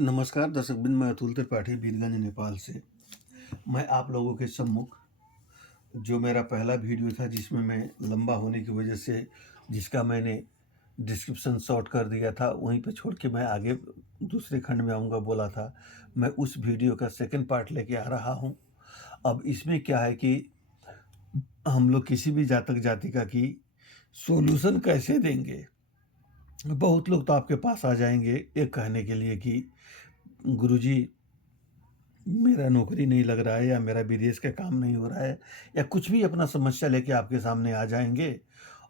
नमस्कार दर्शकवृंद, मैं अतुल त्रिपाठी बीरगंज नेपाल से। मैं आप लोगों के सम्मुख जो मेरा पहला वीडियो था जिसमें मैं लंबा होने की वजह से जिसका मैंने डिस्क्रिप्शन शॉर्ट कर दिया था, वहीं पे छोड़ के मैं आगे दूसरे खंड में आऊँगा बोला था। मैं उस वीडियो का सेकंड पार्ट लेके आ रहा हूँ। अब इसमें क्या है कि हम लोग किसी भी जातक जातिका की सॉल्यूशन कैसे देंगे। बहुत लोग तो आपके पास आ जाएंगे एक कहने के लिए कि गुरुजी मेरा नौकरी नहीं लग रहा है या मेरा विदेश का काम नहीं हो रहा है, या कुछ भी अपना समस्या लेके आपके सामने आ जाएंगे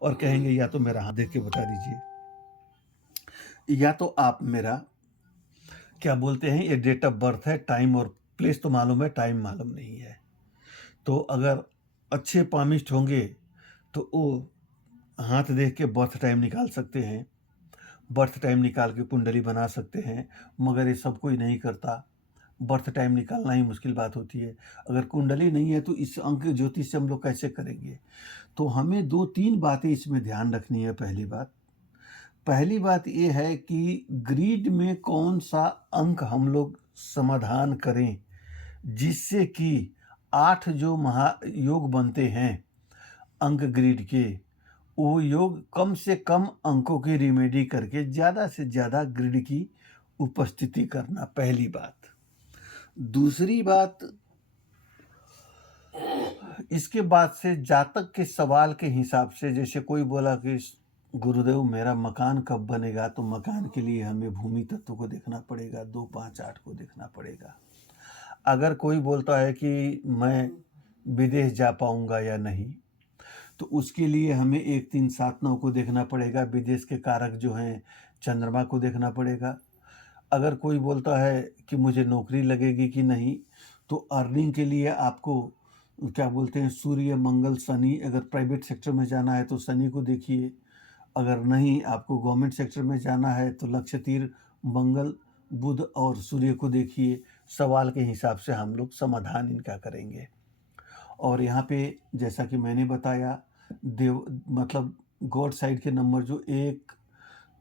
और कहेंगे या तो मेरा हाथ देख के बता दीजिए, या तो आप मेरा क्या बोलते हैं ये डेट ऑफ बर्थ है, टाइम और प्लेस तो मालूम है, टाइम मालूम नहीं है। तो अगर अच्छे पामिस्ट होंगे तो वो हाथ देख के बर्थ टाइम निकाल सकते हैं, बर्थ टाइम निकाल के कुंडली बना सकते हैं, मगर ये सब कोई नहीं करता। बर्थ टाइम निकालना ही मुश्किल बात होती है। अगर कुंडली नहीं है तो इस अंक ज्योतिष से हम लोग कैसे करेंगे। तो हमें 2-3 बातें इसमें ध्यान रखनी है। पहली बात ये है कि ग्रिड में कौन सा अंक हम लोग समाधान करें जिससे कि 8 जो महायोग बनते हैं अंक ग्रिड के, वो योग कम से कम अंकों की रिमेडी करके ज़्यादा से ज़्यादा ग्रिड की उपस्थिति करना, पहली बात। दूसरी बात, इसके बाद से जातक के सवाल के हिसाब से, जैसे कोई बोला कि गुरुदेव मेरा मकान कब बनेगा, तो मकान के लिए हमें भूमि तत्व को देखना पड़ेगा, 2, 5, 8 को देखना पड़ेगा। अगर कोई बोलता है कि मैं विदेश जा पाऊंगा या नहीं, तो उसके लिए हमें 1, 3, 7, 9 को देखना पड़ेगा। विदेश के कारक जो हैं चंद्रमा को देखना पड़ेगा। अगर कोई बोलता है कि मुझे नौकरी लगेगी कि नहीं, तो अर्निंग के लिए आपको क्या बोलते हैं सूर्य, मंगल, शनि, अगर प्राइवेट सेक्टर में जाना है तो शनि को देखिए। अगर नहीं आपको गवर्नमेंट सेक्टर में जाना है तो नक्षत्र मंगल, बुध और सूर्य को देखिए। सवाल के हिसाब से हम लोग समाधान इनका करेंगे। और यहाँ पे जैसा कि मैंने बताया, देव मतलब गॉड साइड के नंबर जो 1,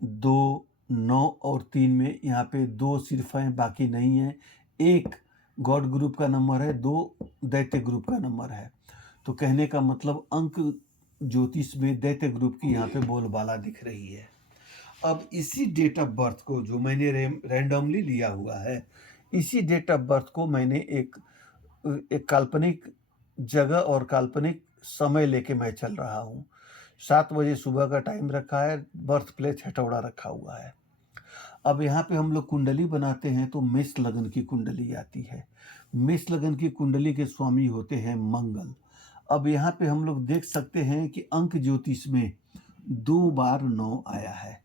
2, 9 और 3 में यहाँ पे 2 सिर्फ हैं, बाकी नहीं है। 1 गॉड ग्रुप का नंबर है, 2 दैत्य ग्रुप का नंबर है। तो कहने का मतलब अंक ज्योतिष में दैत्य ग्रुप की यहाँ पे बोलबाला दिख रही है। अब इसी डेट ऑफ बर्थ को जो मैंने रैंडमली लिया हुआ है, इसी डेट ऑफ बर्थ को मैंने एक काल्पनिक जगह और काल्पनिक समय लेके मैं चल रहा हूँ। 7 बजे सुबह का टाइम रखा है, बर्थ प्लेस हथौड़ा रखा हुआ है। अब यहाँ पे हम लोग कुंडली बनाते हैं तो मेष लगन की कुंडली आती है। मेष लगन की कुंडली के स्वामी होते हैं मंगल। अब यहाँ पे हम लोग देख सकते हैं कि अंक ज्योतिष में 2 बार 9 आया है।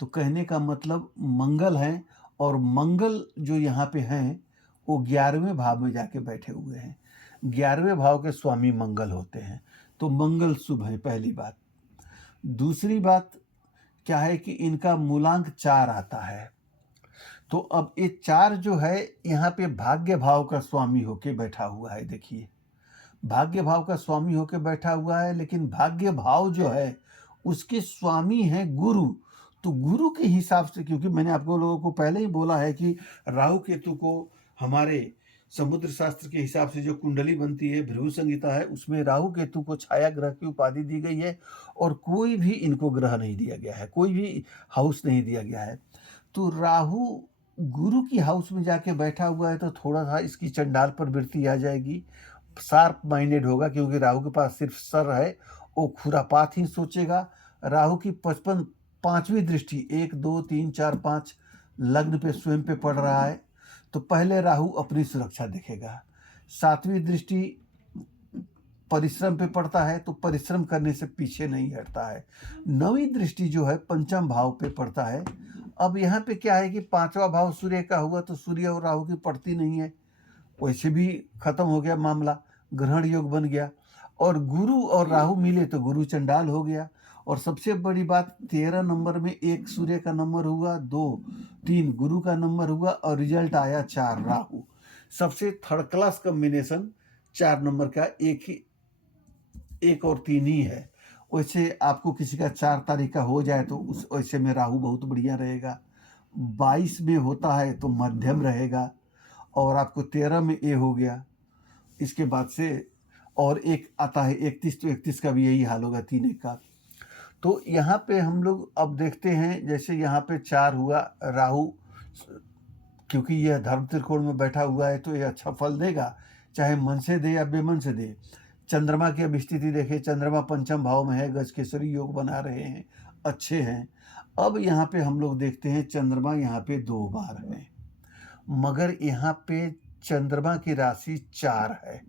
तो कहने का मतलब मंगल है, और मंगल जो यहाँ पे हैं वो 11वें भाव में जाके बैठे हुए हैं। 11वें भाव के स्वामी मंगल होते हैं, तो मंगल शुभ है, पहली बात। दूसरी बात क्या है कि इनका मूलांक 4 आता है। तो अब ये 4 जो है यहाँ पे भाग्य भाव का स्वामी होके बैठा हुआ है। देखिए, भाग्य भाव का स्वामी होके बैठा हुआ है, लेकिन भाग्य भाव जो है उसके स्वामी हैं गुरु। तो गुरु के हिसाब से, क्योंकि मैंने आपको लोगों को पहले ही बोला है कि राहु केतु को हमारे समुद्र शास्त्र के हिसाब से जो कुंडली बनती है, भृगु संहिता है, उसमें राहु केतु को छाया ग्रह की उपाधि दी गई है, और कोई भी इनको ग्रह नहीं दिया गया है, कोई भी हाउस नहीं दिया गया है। तो राहु गुरु की हाउस में जाके बैठा हुआ है, तो थोड़ा सा इसकी चंडाल प्रवृत्ति आ जाएगी। शार्प माइंडेड होगा, क्योंकि राहु के पास सिर्फ सर है, वो खुरापात ही सोचेगा। राहु की 5वीं दृष्टि 1, 2, 3, 4, 5 लग्न पे स्वयं पे पड़ रहा है, तो पहले राहु अपनी सुरक्षा देखेगा। 7वीं दृष्टि परिश्रम पे पड़ता है, तो परिश्रम करने से पीछे नहीं हटता है। 9वीं दृष्टि जो है पंचम भाव पे पड़ता है। अब यहाँ पे क्या है कि 5वां भाव सूर्य का हुआ, तो सूर्य और राहु की पड़ती नहीं है, वैसे भी खत्म हो गया मामला, ग्रहण योग बन गया। और गुरु और राहु मिले तो गुरु चंडाल हो गया। और सबसे बड़ी बात, 13 नंबर में 1 सूर्य का नंबर हुआ, 2, 3 गुरु का नंबर हुआ, और रिजल्ट आया 4 राहु। सबसे थर्ड क्लास कॉम्बिनेशन 4 नंबर का, 1 और 3 ही है। वैसे आपको किसी का 4 तारीख का हो जाए तो उस वैसे में राहु बहुत बढ़िया रहेगा। 22 में होता है तो मध्यम रहेगा, और आपको 13 में ए हो गया। इसके बाद से और एक आता है 31, तो 31 का भी यही हाल होगा, 3 एक का। तो यहाँ पे हम लोग अब देखते हैं, जैसे यहाँ पे 4 हुआ राहु, क्योंकि यह धर्म त्रिकोण में बैठा हुआ है तो ये अच्छा फल देगा, चाहे मन से दे या बेमन से दे। चंद्रमा की अब स्थिति देखें, चंद्रमा पंचम भाव में है, गजकेसरी योग बना रहे हैं, अच्छे हैं। अब यहाँ पे हम लोग देखते हैं चंद्रमा यहाँ पे 2 बार है, मगर यहाँ पे चंद्रमा की राशि 4 है।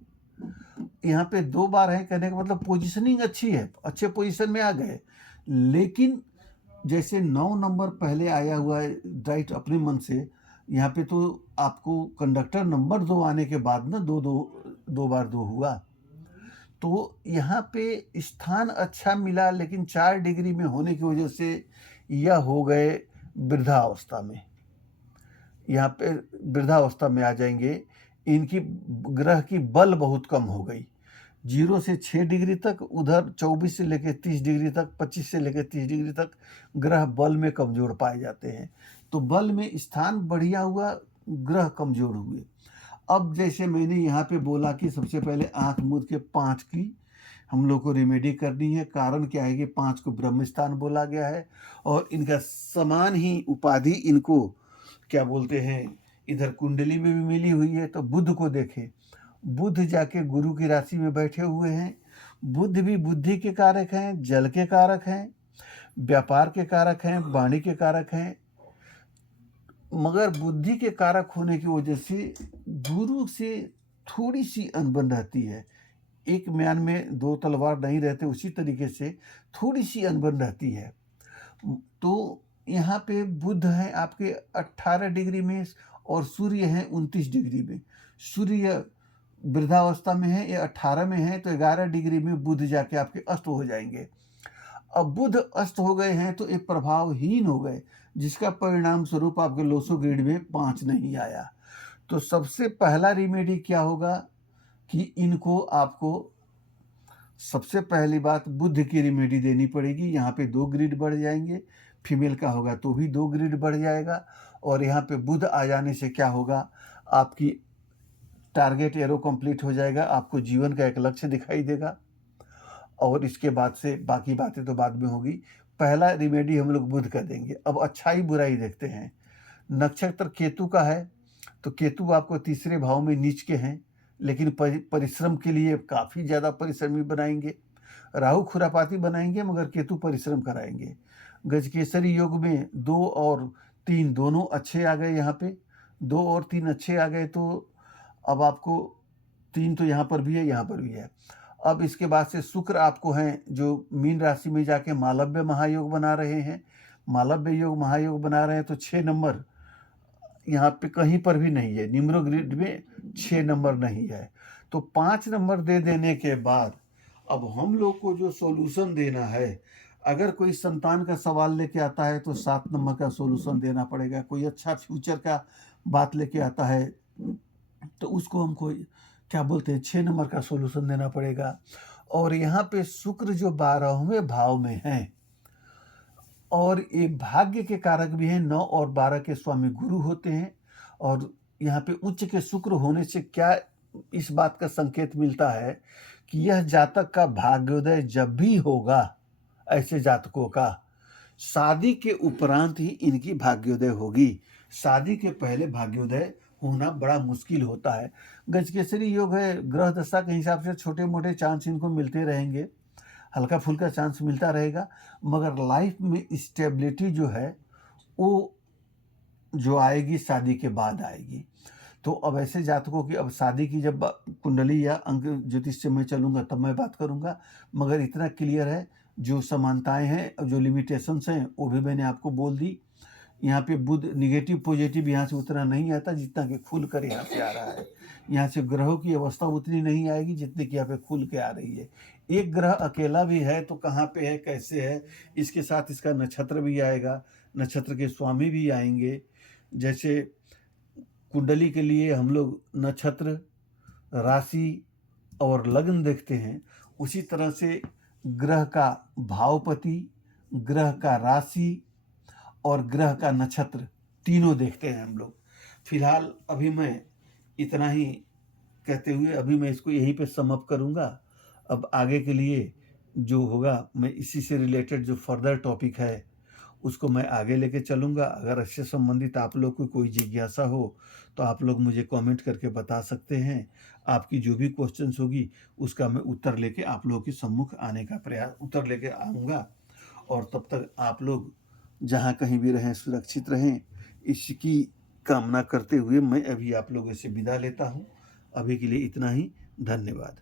यहाँ पे 2 बार है, कहने का मतलब पोजीशनिंग अच्छी है, अच्छे पोजीशन में आ गए। लेकिन जैसे 9 नंबर पहले आया हुआ है राइट अपने मन से, यहाँ पे तो आपको कंडक्टर नंबर 2 आने के बाद ना 2 बार 2 हुआ, तो यहाँ पे स्थान अच्छा मिला, लेकिन 4 डिग्री में होने की वजह से यह हो गए वृद्धावस्था में। यहाँ पे वृद्धावस्था में आ जाएंगे, इनकी ग्रह की बल बहुत कम हो गई। 0 से 6 डिग्री तक, उधर 24 से लेकर 30 डिग्री तक, 25 से लेकर 30 डिग्री तक ग्रह बल में कमजोर पाए जाते हैं। तो बल में स्थान बढ़िया हुआ, ग्रह कमजोर हुए। अब जैसे मैंने यहाँ पे बोला कि सबसे पहले आंख मूंद के 5 की हम लोग को रेमेडी करनी है। कारण क्या है कि 5 को ब्रह्म स्थान बोला गया है, और इनका समान ही उपाधि इनको क्या बोलते हैं, इधर कुंडली में भी मिली हुई है। तो बुध को देखें, बुध जाके गुरु की राशि में बैठे हुए हैं। बुध भी बुद्धि के कारक हैं, जल के कारक हैं, व्यापार के कारक हैं, वाणी के कारक हैं, मगर बुद्धि के कारक होने की वजह से गुरु से थोड़ी सी अनबन रहती है। एक म्यान में 2 तलवार नहीं रहते, उसी तरीके से थोड़ी सी अनबन रहती है। तो यहाँ पे बुध है आपके 18 डिग्री में, और सूर्य है 29 डिग्री में। सूर्य वृद्धावस्था में है, ये 18 में है, तो 11 डिग्री में बुध जाके आपके अस्त हो जाएंगे। अब बुध अस्त हो गए हैं तो ये प्रभावहीन हो गए, जिसका परिणाम स्वरूप आपके लोसो ग्रेड में 5 नहीं आया। तो सबसे पहला रेमेडी क्या होगा कि इनको आपको सबसे पहली बात बुध की रेमेडी देनी पड़ेगी। यहाँ पे 2 ग्रिड बढ़ जाएंगे, फीमेल का होगा तो भी 2 ग्रिड बढ़ जाएगा। और यहाँ पे बुध आ जाने से क्या होगा, आपकी टारगेट एरो कंप्लीट हो जाएगा, आपको जीवन का एक लक्ष्य दिखाई देगा। और इसके बाद से बाकी बातें तो बाद में होगी। पहला रेमेडी हम लोग बुध का देंगे। अब अच्छाई बुराई देखते हैं। नक्षत्र केतु का है, तो केतु आपको 3रे भाव में नीच के हैं, लेकिन परिश्रम के लिए काफ़ी ज़्यादा परिश्रमी बनाएंगे। राहु खुरापाती बनाएंगे, मगर केतु परिश्रम कराएंगे। गजकेसरी योग में 2 और 3 दोनों अच्छे आ गए। यहाँ पे 2 और 3 अच्छे आ गए, तो अब आपको 3 तो यहाँ पर भी है, यहाँ पर भी है। अब इसके बाद से शुक्र आपको हैं जो मीन राशि में जाके मालव्य महायोग बना रहे हैं। मालव्य योग महायोग बना रहे हैं, तो 6 नंबर यहाँ पे कहीं पर भी नहीं है, निम्रो ग्रिड में 6 नंबर नहीं है। तो 5 नंबर दे देने के बाद अब हम लोग को जो सॉल्यूशन देना है, अगर कोई संतान का सवाल लेके आता है तो 7 नंबर का सॉल्यूशन देना पड़ेगा। कोई अच्छा फ्यूचर का बात लेके आता है तो उसको हमको क्या बोलते हैं 6 नंबर का सॉल्यूशन देना पड़ेगा। और यहाँ पे शुक्र जो 12वें भाव में है, और ये भाग्य के कारक भी हैं, 9 और 12 के स्वामी गुरु होते हैं। और यहाँ पे उच्च के शुक्र होने से क्या इस बात का संकेत मिलता है कि यह जातक का भाग्योदय जब भी होगा, ऐसे जातकों का शादी के उपरांत ही इनकी भाग्योदय होगी। शादी के पहले भाग्योदय होना बड़ा मुश्किल होता है। गजकेसरी योग है, ग्रह दशा के हिसाब से छोटे मोटे चांस इनको मिलते रहेंगे, हल्का फुल्का चांस मिलता रहेगा, मगर लाइफ में स्टेबिलिटी जो है वो जो आएगी शादी के बाद आएगी। तो अब ऐसे जातकों की अब शादी की जब कुंडली या अंक ज्योतिष से मैं चलूँगा तब मैं बात करूँगा, मगर इतना क्लियर है जो समानताएं हैं, जो लिमिटेशंस हैं वो भी मैंने आपको बोल दी। यहाँ पे बुध निगेटिव पॉजिटिव यहाँ से उतना नहीं आता जितना कि खुल कर यहाँ से आ रहा है। यहाँ से ग्रहों की अवस्था उतनी नहीं आएगी जितनी कि यहाँ पे खुल के आ रही है। एक ग्रह अकेला भी है तो कहाँ पे है, कैसे है, इसके साथ इसका नक्षत्र भी आएगा, नक्षत्र के स्वामी भी आएंगे। जैसे कुंडली के लिए हम लोग नक्षत्र, राशि और लग्न देखते हैं, उसी तरह से ग्रह का भावपति, ग्रह का राशि और ग्रह का नक्षत्र तीनों देखते हैं हम लोग। फिलहाल अभी मैं इतना ही कहते हुए अभी मैं इसको यहीं पे सम अप करूँगा। अब आगे के लिए जो होगा मैं इसी से रिलेटेड जो फर्दर टॉपिक है उसको मैं आगे लेके चलूँगा। अगर इससे संबंधित आप लोग को कोई जिज्ञासा हो, तो आप लोग मुझे कमेंट करके बता सकते हैं। आपकी जो भी क्वेश्चन्स होगी, उसका मैं उत्तर लेके आप लोगों के सम्मुख आने का उत्तर लेके आऊँगा। और तब तक आप लोग जहाँ कहीं भी रहें, सुरक्षित रहें, इसकी कामना करते हुए मैं अभी आप लोगों से विदा लेता हूँ। अभी के लिए इतना ही, धन्यवाद।